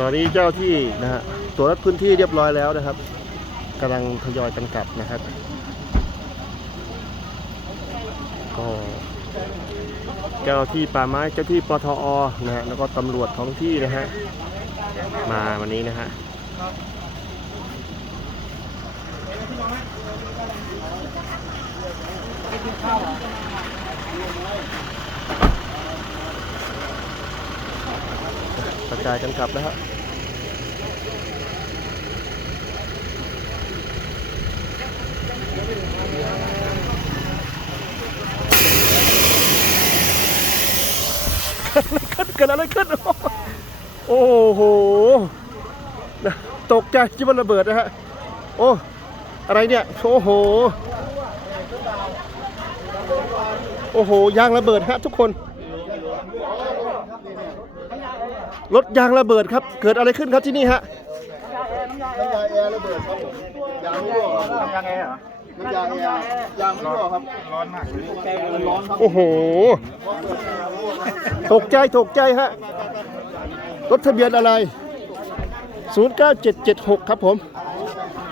ตอนนี้เจ้าที่นะฮะตรวจพื้นที่เรียบร้อยแล้วนะครับกำลังทยอยกันกลับนะครับ ก็เจ้าที่ป่าไม้เจ้าที่ปทอนะฮะแล้วก็ตำรวจท้องที่นะฮะมาวันนี้นะฮะก ระจายกันกลับนะฮะเกิดอะไรขึ้น โอ้โหนะตกใจคิดว่าระเบิดนะฮะ โอ้ อะไรเนี่ย โอ้โห โอ้โห ยางระเบิดฮะทุกคน รถยางระเบิดครับ เกิดอะไรขึ้นครับที่นี่ฮะน้ำยาแอร์ระเบิดครับผมยางไม่รั่วครับน้ำยาแอร์เหรอน้ำยาแอร์ยางไม่รั่วครับร้อนมากมันร้อนครับโอ้โห ตกใจตกใจฮะรถทะเบียนอะไร 09776 ครับผม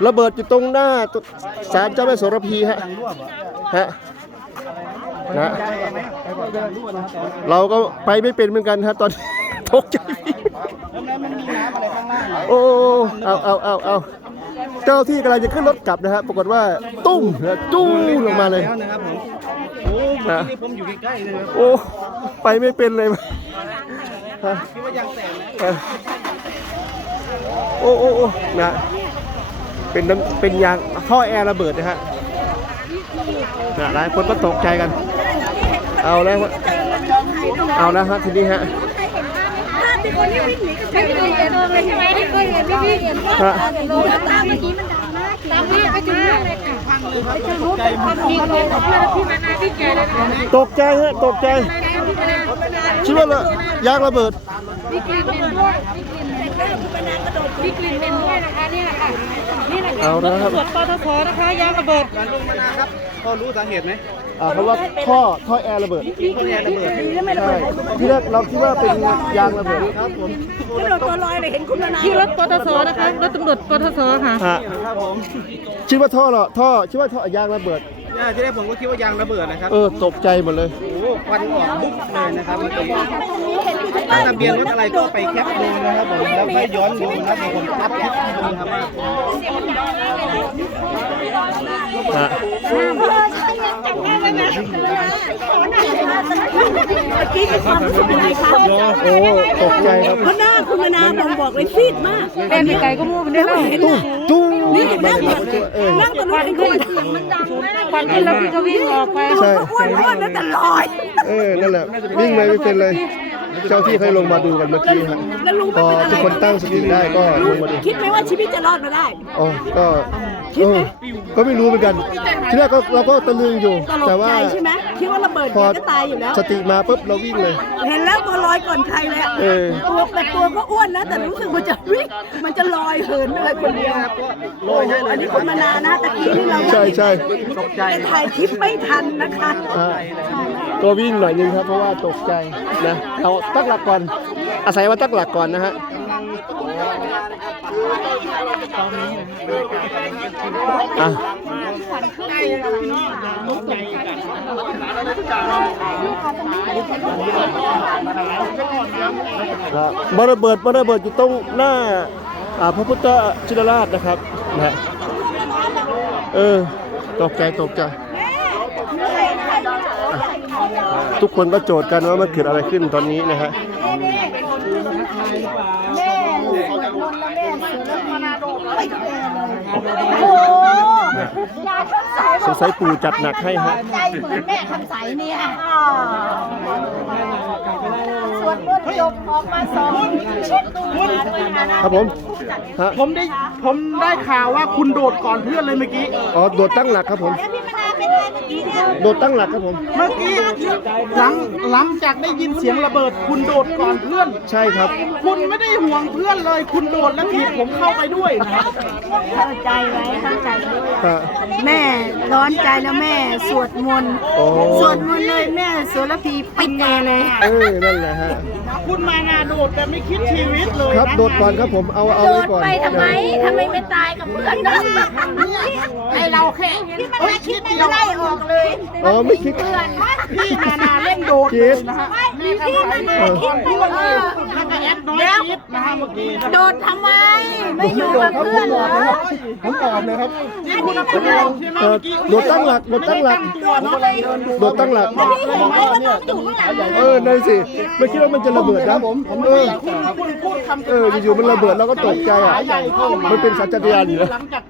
ระเบิดอยู่ตรงหน้าศาลเจ้าแม่โสระพีฮะฮะนะเราก็ไปไม่เป็นเหมือนกันฮะตอนนี้ตกใจ แล้วมันมีน้ำอะไรข้างล่างโอ้เอาเอาเอาเอาเจ้าที่กำลังจะขึ้นรถกลับนะฮะปรากฏว่าตุ้มนะจู้ลงมาเลยแล้วนะครับผมโอ้เมื่อกี้นี่ผมอยู่ใกล้ๆเลยครับโอ้ไปไม่เป็นเลยฮะคิดว่ายางแตกนะเออโอ้โอ้โอ้นะเป็นน้ำเป็นยางท่อแอร์ระเบิดนะฮะนะหลายคนก็ตกใจกัน เอาแล้วฮะเอาแล้วฮะทีนี้ฮะ ภาพที่คนที่วิ่งหนีไม่เคยเห็นเลยใช่ไหมไม่เคยเห็นไม่เคยเห็นฮะแล้วตามเมื่อกี้มันดังมากตามมากไปถึงมากเลยค่ะไปถึงรู้เป็นความจริงเลยพี่มานาที่แกเลยนะตกใจฮะตกใจคิดว่าละยางระเบิดมีกลิ่นเป็นด้วยมีกลิ่นเป็นด้วยนะคะเนี่ยค่ะนี่นะคะเอาแล้วครับตรวจปตทนะคะยางระเบิดการลงมานาครับพอรู้สาเหตุไหม อ่าเพราะว่าท่อท่อแอร์ระเบิดมีกลิ่นเป็นด้วยแล้วไม่ระใช่เบิดที่แรกเราคิดว่าเป็นยางระเบิดครับผมกระโดดตัวลอยเลยเห็นคุณนาที่รถปตทนะคะรถตำรวจปตทค่ะฮะครับผมคิดว่าท่อเหรอท่อคิดว่าท่อยางระเบิดเนี่ยที่แรกผมก็คิดว่ายางระเบิดนะครับ เออตกใจหมดเลย โอ้โหควันออกบุ๊บเลยนะครับเมื่อกี้ ถ้าทะเบียนรถอะไรก็ไปแคปดูนะครับผมแล้วไปย้อนดูนะครับเดี๋ยวผมอัพคลิปดูนะครับว่าฮะกี้เป็นความรู้สึกยังไงคะโอ้ตกใจครับเพราะหน้าคุณมนาผมบอกเลยซีดมากเต้นไก่ก็มูมันได้แล้วเห็นตุ้ตุ้นี่นั่งเลยแบบตัวเออนั่งตรงนู้นคุณเสียงมันดังมากควันขึ้นแล้วพี่ก็วิ่งออกไปใช่อ้วนอ้วนแล้วแต่ลอยเออนั่นแหละวิ่งไปไม่เป็นเลย เจ้าที่เคยลงมาดูกันเมื่อกี้ฮะแล้วรู้ไหพมอเป็นอะไรทุกคนตั้งสติได้ก็ลงมาดูคิดไหมว่าชีวิตจะรอดมาได้ อ๋อก็ เออก็ไม่รู้เหมือนกัน ทีแรกก็เราก็ตะลึงอยู่ ตลกแต่ว่าใจใช่ไหมคิดว่าระเบิดพอเดี๋ยวก็ตายอยู่แล้ว สติมาปุ๊บเราวิ่งเลย เห็นแล้วตัวลอยก่อนใครเลยอะเออ ตัวแต่ตัวก็อ้วนนะ แต่รู้สึกมันจะวิ่งมันจะลอยเหินไปเลยคนเดียวโอ้โหอันนี้คนมานานนะตะกี้นี่เราใช่ใช่ตกใจไปถ่ายคลิปไม่ทันนะคะฮะก็วิ่งหน่อยนึงครับ เพราะว่าตกใจนะเราตั้งหลักก่อน อาศัยว่าตั้งหลักก่อนนะฮะ อะบระเบิดบระเบิดอยู่ตรงหน้าพระพุทธชินราชนะครับนะฮะเออตกใจตกใจทุกคนก็โจทย์กันว่ามันเกิดอะไรขึ้นตอนนี้นะฮะ สงสัยปู่จัดหนักให้ฮะ ใจเหมือนแม่คำใสเนี่ยส่วนรถยกออกมาสองเช็ดตู้มาด้วยนะครับผมฮะผมได้ผมได้ข่าวว่าคุณโดดก่อนเพื่อนเลยเมื่อกี้ อ๋อโดดตั้งหลักครับผม แล้วพี่มนาเโดดตั้งหลักครับผม เมื่อกี้หลังหลังจากได้ยินเสียงระเบิด คุณโดดก่อนเพื่อน ใช่ครับ คุณไม่ได้ห่วงเพื่อนเลย คุณโดดแล้วถีบผมเข้าไปด้วยนะเข้าใจไว้เข้าใจด้วยฮะแม่ร้อนใจแล้วแม่สวดมนต์โอ้สวดมนต์เลยแม่โสระพีปิดแอร์เลยเออนั่นแหละฮะ คุณมานาโดดแต่ไม่คิดชีวิตเลยครับนะโดดก่อนครับผม เอาเอาโดไว้ดก่อนไปทำไมทำไมไม่ตายกับเพื่อนนะไอเราแค่ที่มันไม่คิดไม่ไล่ออกเลยอ๋อไม่คิด เพื่อนพี่มานาเล่นโดดคิเลยดนะฮะมีที่มันไม่คิดไม่เออแล้วก็แอดน้อยคิดนะฮะเมื่อกี้นะโดดทำไม ไม่อยู่กับเพื่อนเหรอผมตอบเลยครับที่คุณคุณลงใช่ไหมเออเมื่อกี้โดดตั้งหลักโดดตั้งหลักตัวเนาะโดดตั้งหลักพี่เห็นไหมว่าน้องอยู่ข้างหลังเออนั่นสิไม่คิดว่ามันจะระเบิดนะเออคุณคุณพูดคำเอออยู่ๆมันระเบิดเราก็ตกใจอะใหญ่เข้ามามันเป็นสัญชาตญาณอยู่แล้วหลังจาก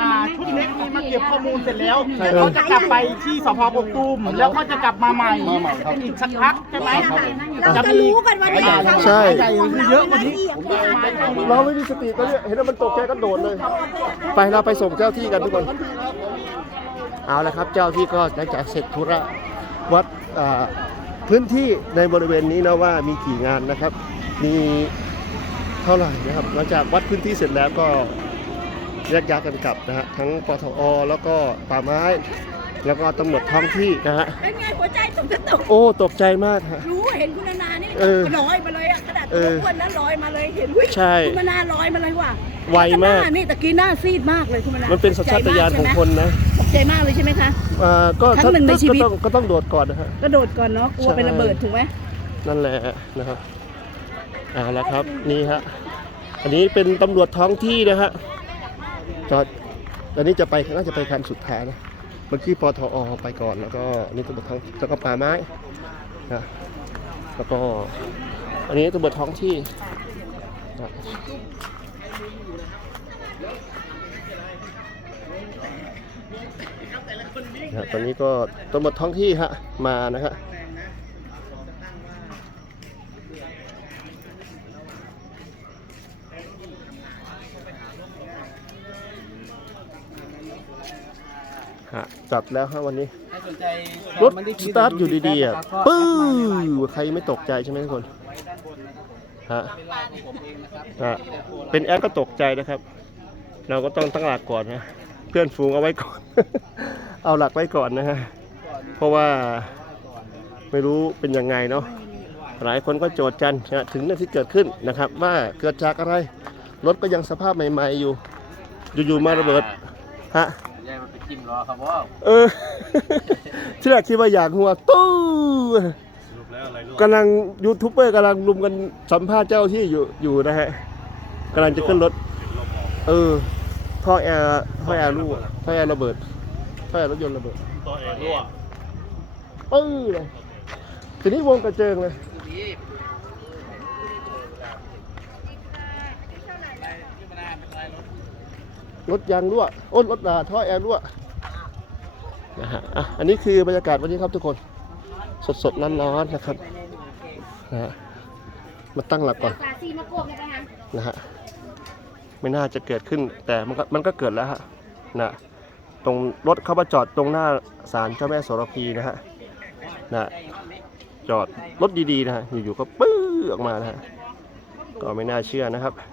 อ่าชุดเล็กนี้มา เก็บข้อมูลเสร็จแล้วใช่เขาจะกลับไปที่สพกกตูมแล้วก็จะกลับมาใหม่อีกสักพักใช่ไหมเราจะรู้กันวันนี้ใช่ใหญ่คือเยอะกว่านี้เราไม่มีสติก็เนี่ยเห็นว่ามันตกใจก็โดดเลย ไปเราไปส่งเจ้าที่กันทุกคน เอาละครับเจ้าที่ก็หลังจากเสร็จธุระวัดอ่าพื้นที่ในบริเวณนี้นะว่ามีกี่งานนะครับ มีเท่าไหร่นะครับหลังจากวัดพื้นที่เสร็จแล้วก็ แยกย้ายกันกลับนะฮะทั้งปทอแล้วก็ป่าไม้ แล้วก็ตำรวจท้องที่นะฮะเป็นไงหัวใจตกจะตกโอ้ตกใจมากฮะ รู้เห็นคุณนานี่เออลอยมาเลยอะกระดาษเอตัวออ้วนนั้นลอยมาเลยเห็นวิใช่คุณนาลอยมาเลยว่ะไวมากหน้นี่ตะกี้หน้าซีดมากเลยคุณนามันเป็นสัญชาตญาณของคนนะตกใจมากเลยใช่ไหมคะอ่าก็ครั้งหนึ่งในชีวิตก็ต้องก็ต้องโดดก่อนนะฮะกระโดดก่อนเนาะกลัวเป็นระเบิดถูกไหมนั่นแหละนะครับเอาละครับนี่ฮะอันนี้เป็นตำรวจท้องที่นะฮะ จอดอันนี้จะไปน่าจะไปคันสุดท้ายนะเมื่อกี้ปทอไปก่อนแล้วก็นี่ตำรวจท้องแล้วก็ป่าไม้นะแล้วก็อันนี้ตำรวจท้องที่นะตอนนี้ก็ตำรวจท้องที่ฮะมานะฮะ ฮะจัดแล้วฮะวันนี้ รถสตาร์ทอยู่ดีๆอะปื้อใครไม่ตกใจใช่ไหมทุกคนฮะฮะเป็นแอดก็ตกใจนะครับ เราก็ต้องตั้งหลักก่อนนะเพื่อนฝูงเอาไว้ก่อน เอาหลักไว้ก่อนนะฮะเพราะว่าไม่รู้เป็นยังไงเนาะหลายคนก็โจทย์กันนะถึงเรื่องที่เกิดขึ้นนะครับ ว่าเกิดจากอะไรรถก็ยังสภาพใหม่ ๆอยู่ อยู่ๆมาระเบิดฮะยายมันไป จิ้มรอครับว่าเออ ที่แรกคิดว่าอยากหัวตู้กำลังยูทูบเบอร์กำลังรุมกันสัมภาษณ์เจ้าที่อยู่อยู่นะฮะกำลังจะขึ้นรถเออท่อแอร์ท่อแอร์รั่วท่อแอร์ระเบิดท่อแอร์รถยนต์ระเบิดตัวเองรั่วปื้อเลยทีนี้วงกระเจิงเลยรถยางรั่วโอ้รถอ่าท่อแอร์รั่ว นะฮะอะอันนี้คือบรรยากาศวันนี้ครับทุกคนสดสดๆร้อนๆนะครับนะฮะมาตั้งหลักก่อนนะฮะไม่น่าจะเกิดขึ้นแต่มันก็มันก็เกิดแล้วฮะนะตรงรถเข้ามาจอดตรงหน้าศาลเจ้าแม่โสระพีนะฮะนะจอดรถดีๆนะฮะอยู่ๆก็ปื้อออกมานะฮะก็ไม่น่าเชื่อนะครับ